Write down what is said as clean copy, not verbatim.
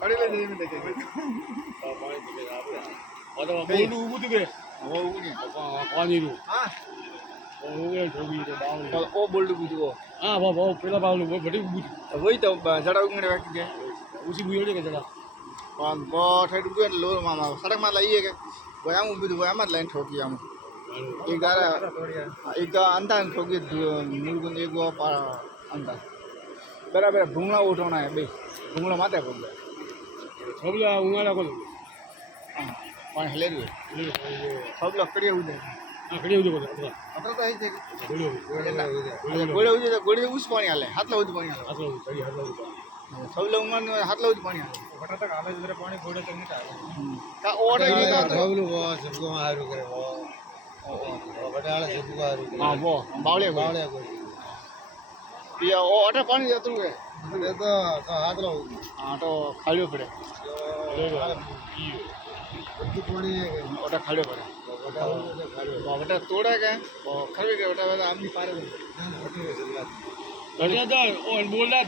કડી લઈ જઈને દેખે તો બોલું ઊભું તું કે હવે ઉગી પાણી નું હા હા ઓ બોલ્ડ પૂછો પેલા બાવલું બધી ઊભું વઈ તો જડા ઉગણે વાકી કે ઉછી બુઈ કે જરા પણ બો ઠેડ ઉગે ને લોર માં સડક માં લઈએ કે ભાઈ આમ ઊભું ભાઈ આમ જ લાઈન ઠોકી આમ એક અંતા ઠોકી મુલગુંદ એક અંતા બરાબર ભૂંગળા ઉઠવાના બે ભૂંગળા માથે પડ છબલા ઉંગાડા કોલ પણ હેલેર સબ લકડી ઉડે આખડી ઉજો કોલ અત્ર તો હઈ છે ગોળે ગોળે ઉસ પાણી હાલે હાથ લાવું પાણી હાલે આટલો સડી હાલો સબ લઉંગન હાથ લાવું પાણી હાલે બટાટા હાલે જરા પાણી ગોળે તો નહીં આવે કા ઓડે ધવલું વો સબકો હારું કરે વો બટાળા સબકો હારું કરે હા વો બાવળે બાવળે કોઈ પિયા ઓ અટે પાણી જતું કે એ તો હાથ લો હા તો ખાલ્યો પડે બધું પાણી ઓટા ખાલ્યો પડે બટા તોડે કે ખરી કે બટા આમની પારે બોલના